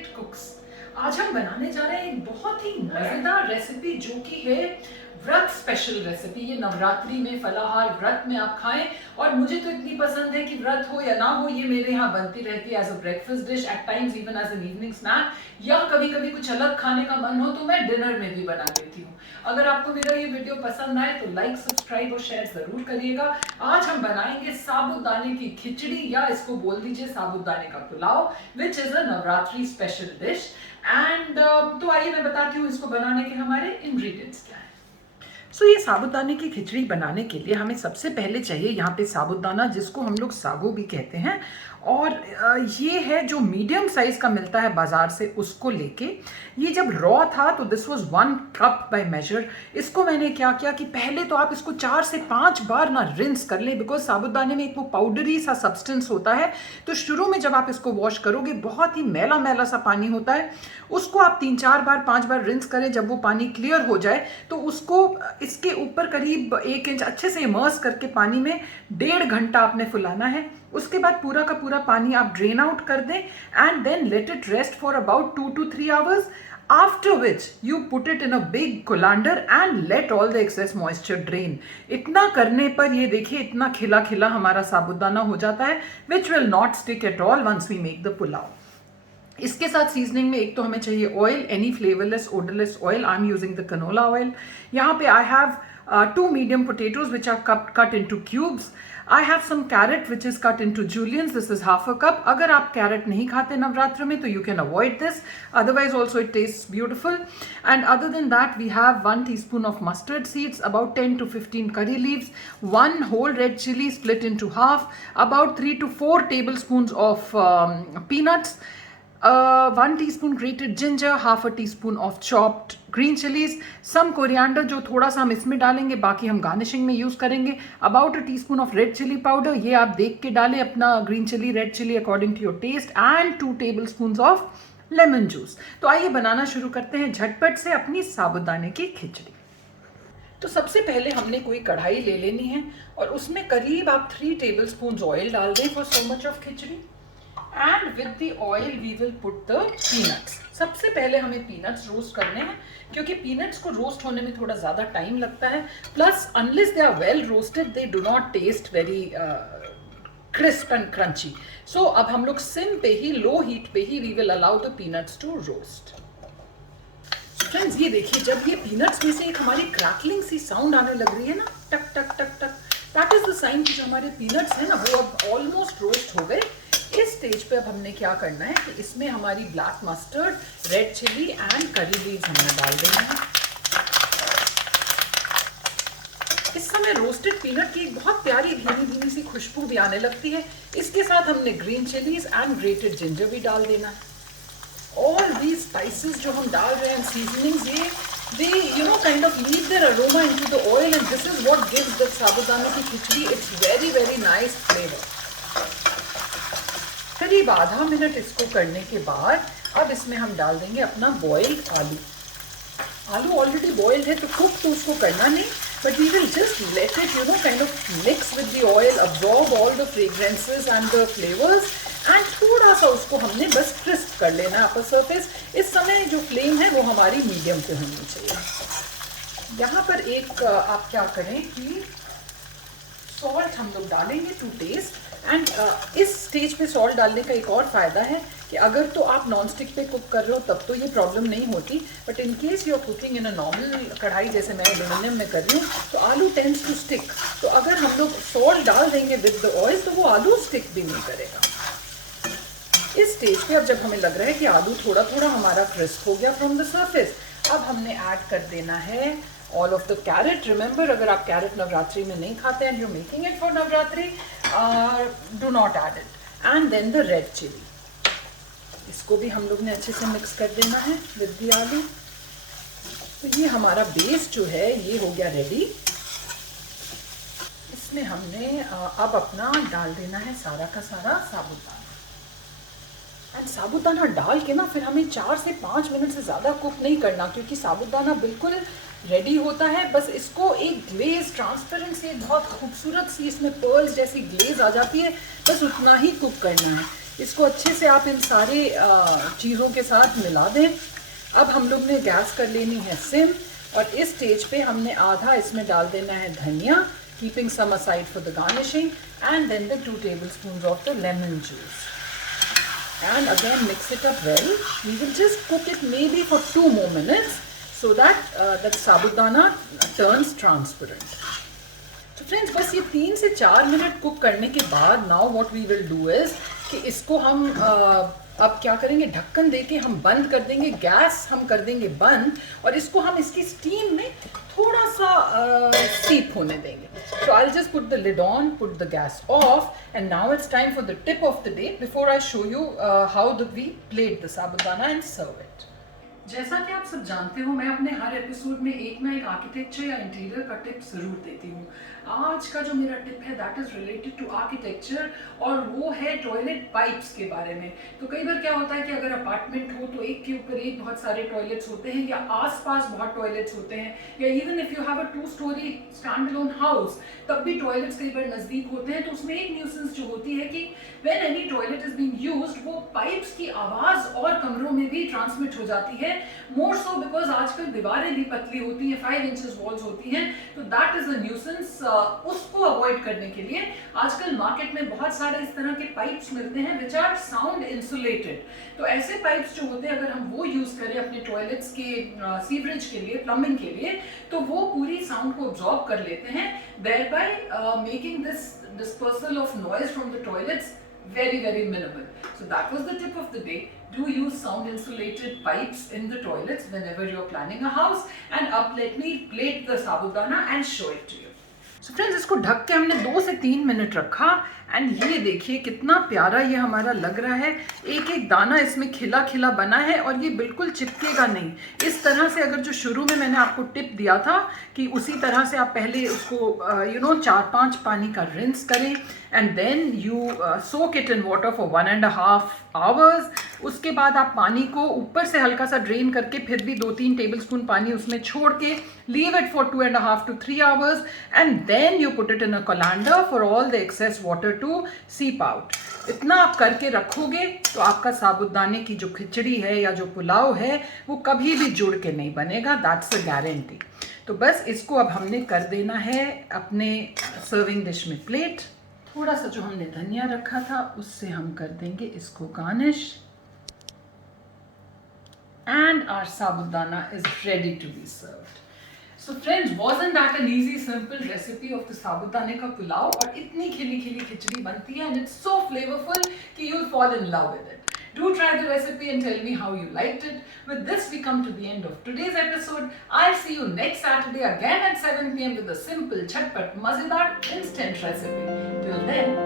Perfect कुक्स। आज हम बनाने जा रहे हैं एक बहुत ही मजेदार रेसिपी जो कि है व्रत स्पेशल रेसिपी। ये नवरात्रि में फलाहार व्रत में आप खाएं, और मुझे तो इतनी पसंद है कि व्रत हो या ना हो ये मेरे यहाँ बनती रहती है as a breakfast dish, at times even as an evening snack, या कभी कभी कुछ अलग खाने का मन हो तो मैं डिनर में भी बना लेती हूँ। अगर आपको मेरा ये वीडियो पसंद आए तो लाइक, सब्सक्राइब और शेयर जरूर करिएगा। आज हम बनाएंगे साबूदाने की खिचड़ी, या इसको बोल दीजिए साबूदाने का pulao, which is a Navratri special dish. And तो आइए मैं बताती हूँ इसको बनाने के हमारे इंग्रेडिएंट्स क्या है। ये साबूदाने की खिचड़ी बनाने के लिए हमें सबसे पहले चाहिए यहाँ पे साबूदाना, जिसको हम लोग सागो भी कहते हैं, और ये है जो मीडियम साइज का मिलता है बाजार से, उसको लेके। ये जब रॉ था तो this was 1 cup by measure. इसको मैंने क्या किया कि पहले तो आप इसको 4 से 5 बार ना रिंस कर लें, बिकॉज साबूदाने में एक वो पाउडरी सा सब्सटेंस होता है। तो शुरू में जब आप इसको वॉश करोगे बहुत ही मैला मैला सा पानी होता है, उसको आप 3-4 बार 5 बार रिंस करें। जब वो पानी क्लियर हो जाए तो उसको इसके ऊपर करीब 1 इंच अच्छे से इमर्स करके पानी में 1.5 घंटा आपने फुलाना है। उसके बाद पूरा का पूरा पानी आप ड्रेन आउट कर दें and then let it rest for about 2 to 3 hours, after which you put it in a big colander and let all the excess moisture drain. इतना करने पर ये देखिए इतना खिला खिला हमारा साबूदाना हो जाता है, which will not stick at all once we make the pulao. इसके साथ सीजनिंग में एक तो हमें चाहिए oil, any flavourless odourless oil. I am using the canola oil. यहाँ पे I have 2 medium potatoes which are cut into cubes. I have some carrot which is cut into juliennes. This is half a cup. अगर आप carrot नहीं खाते नवरात्र में तो you can avoid this. Otherwise also it tastes beautiful. And other than that we have 1 teaspoon of mustard seeds, about 10 to 15 curry leaves, 1 whole red chili split into half, about 3 to 4 tablespoons of peanuts, 1 teaspoon grated ginger, half a teaspoon of chopped green chilies, some coriander जो थोड़ा सा हम इसमें डालेंगे, बाकी हम garnishing में use करेंगे, about a teaspoon of red chili powder, ये आप देख के डालें अपना green chili red chili according to your taste, and 2 tablespoons of lemon juice. तो आइए बनाना शुरू करते हैं झटपट से अपनी साबूदाने की खिचड़ी। तो सबसे पहले हमने कोई कढ़ाई ले लेनी है और उसमें करीब आप 3 tablespoons ऑयल डाल दें for so much of khichdi. And with the oil we will put the peanuts. सबसे पहले हमें पीनट्स रोस्ट करने हैं, क्योंकि पीनट्स को रोस्ट होने में थोड़ा ज़्यादा टाइम लगता है। Plus unless they are well roasted they do not taste very crisp and crunchy. So अब हम लोग सिम पे ही, लो हीट पे ही we will allow the peanuts to roast. Friends ये देखिए, जब ये पीनट्स में से एक हमारी क्रैकलिंग सी साउंड आने लग रही है ना, टक टक टक टक, दैट इज द साइन कि जो हमारे पीनट्स हैं ना वो अब ऑलमोस्ट रोस्ट हो गए। इस स्टेज पे अब हमने क्या करना है कि इसमें हमारी black mustard, red chilli and curry leaves हमने डाल देना है। इस समय रोस्टेड पीनट की एक बहुत प्यारी धीमी धीमी सी खुशबू भी आने लगती है। इसके साथ हमने green chillies and grated ginger भी डाल देना है। ऑल दीज स्पाइसेस जो हम डाल रहे हैं, सीजनिंग्स, ये they kind of leave their aroma into the oil, and this is what gives the साबूदाने की खिचड़ी its very very nice flavor. करीब आधा मिनट इसको करने के बाद अब इसमें हम डाल देंगे अपना बॉइल्ड आलू। आलू ऑलरेडी बॉइल्ड है तो कुक तो उसको करना नहीं, but we will just let it kind of mix with the oil, absorb all the fragrances and the flavours, एंड थोड़ा सा उसको हमने बस क्रिस्प कर लेना है अपर सरफेस। इस समय जो फ्लेम है वो हमारी मीडियम पे होनी चाहिए। यहाँ पर एक आप क्या करें कि सॉल्ट हम लोग डालेंगे टू टेस्ट। एंड इस स्टेज पे सॉल्ट डालने का एक और फ़ायदा है कि अगर तो आप नॉन स्टिक पे कुक कर रहे हो तब तो ये प्रॉब्लम नहीं होती, but in case you are cooking in a normal kadhai जैसे मैं एल्यूमिनियम में कर रही हूँ तो आलू टेंड्स टू स्टिक। तो अगर हम लोग सॉल्ट डाल देंगे विद द ऑयल तो वो आलू स्टिक भी नहीं करेगा। इस स्टेज पे अब जब हमें लग रहा है कि आलू थोड़ा थोड़ा हमारा क्रिस्प हो गया फ्रॉम द सर्फेस, अब हमने ऐड कर देना है all of the carrot. Remember, अगर आप कैरेट नवरात्रि में नहीं खाते हैं, you're making it for Navratri, do not add it. And then the red chili. इसको भी हम लोग ने अच्छे से मिक्स कर देना है with the आलू। तो ये हमारा बेस जो है ये हो गया रेडी। इसमें हमने अब अपना डाल देना है सारा का सारा साबूदाना। एंड साबूदाना डाल के ना फिर हमें 4 से 5 मिनट से ज़्यादा कुक नहीं करना, क्योंकि साबूदाना बिल्कुल रेडी होता है। बस इसको एक ग्लेज, ट्रांसपेरेंट सी, बहुत खूबसूरत सी इसमें पर्ल्स जैसी ग्लेज आ जाती है, बस उतना ही कुक करना है। इसको अच्छे से आप इन सारे चीज़ों के साथ मिला दें। अब हम लोग ने गैस कर लेनी है सिम, और इस स्टेज पे हमने आधा इसमें डाल देना है धनिया, keeping some aside for the garnishing, and then the 2 tablespoons of the lemon juice. And again mix it up well. We will just cook it maybe for 2 more minutes so that that sabudana turns transparent. So friends, बस ये 3 से 4 minute cook करने के बाद now what we will do is कि इसको हम अब क्या करेंगे, ढक्कन देके हम बंद कर देंगे, गैस हम कर देंगे बंद, और इसको हम इसकी स्टीम में थोड़ा सा स्टीप होने देंगे. So I'll just put the lid on, put the gas off, and now it's time for the tip of the day before I show you how we plate the sabudana and serve it. जैसा कि आप सब जानते हो, मैं अपने हर episode में एक ना एक आर्किटेक्चर या इंटीरियर का टिप जरूर देती हूँ. आज का जो मेरा टिप है that is related to architecture, और वो है टॉयलेट पाइप्स के बारे में. तो कई बार क्या होता है कि अगर अपार्टमेंट हो तो एक के ऊपर एक बहुत सारे टॉयलेट्स होते हैं, या आसपास बहुत टॉयलेट्स होते हैं, या even if you have a 2 story stand alone house, तब भी टॉयलेट्स कई बार नजदीक होते हैं. तो उसमें एक न्यूसेंस जो होती है कि when any toilet is being used, वो पाइप्स की आवाज और कमरों में भी ट्रांसमिट हो जाती है. मोर सो बिकॉज आजकल दीवारें भी पतली होती हैं, 5 इंचेस वॉल्स होती हैं, तो दैट इज अ न्यूसेंस. उसको अवॉइड करने के लिए आजकल मार्केट में बहुत सारे इस तरह के पाइप्स मिलते हैं विच आर साउंड इंसुलेटेड. तो ऐसे पाइप्स जो होते हैं, अगर हम वो यूज करें अपने टॉयलेट्स के सीवरेज के लिए, प्लम्बिंग के लिए, तो वो पूरी साउंड को अब्सॉर्ब कर लेते हैं, thereby making this dispersal of noise from the toilets very minimal. So that was the tip of the day. Do use sound insulated pipes in the toilets whenever you're planning a house. And up, let me plate the sabudana and show it to you. So friends, इसको ढक के हमने 2 से 3 minute रखा, and ये देखिए कितना प्यारा ये हमारा लग रहा है. एक एक दाना इसमें खिला खिला बना है, और ये बिल्कुल चिपकेगा नहीं. इस तरह से अगर जो शुरू में मैंने आपको टिप दिया था कि उसी तरह से आप पहले उसको 4-5 पानी का रिंस करें, and then you soak it in water for 1.5 hours. उसके बाद आप पानी को ऊपर से हल्का सा ड्रेन करके फिर भी 2-3 टेबलस्पून पानी उसमें छोड़ के leave it for 2.5 to 3 hours, and then you put it in a colander for all the excess water to seep out. इतना आप करके रखोगे तो आपका साबूदाने की जो खिचड़ी है या जो पुलाव है वो कभी भी जुड़ के नहीं बनेगा. That's a guarantee. तो बस इसको अब हमने कर देना है अपने सर्विंग डिश में प्लेट. थोड़ा सा जो हमने धनिया रखा था उससे हम कर देंगे इसको garnish, and our sabudana is ready to be served. So friends, wasn't that an easy simple recipe of the sabudane ka pulao? और इतनी खिली खिली खिचड़ी बनती है, and it's so flavorful कि you'll fall in love with it. Do try the recipe and tell me how you liked it. With this, we come to the end of today's episode. I'll see you next Saturday again at 7 p.m. with a simple, chatpat, mazedar, instant recipe. Till then,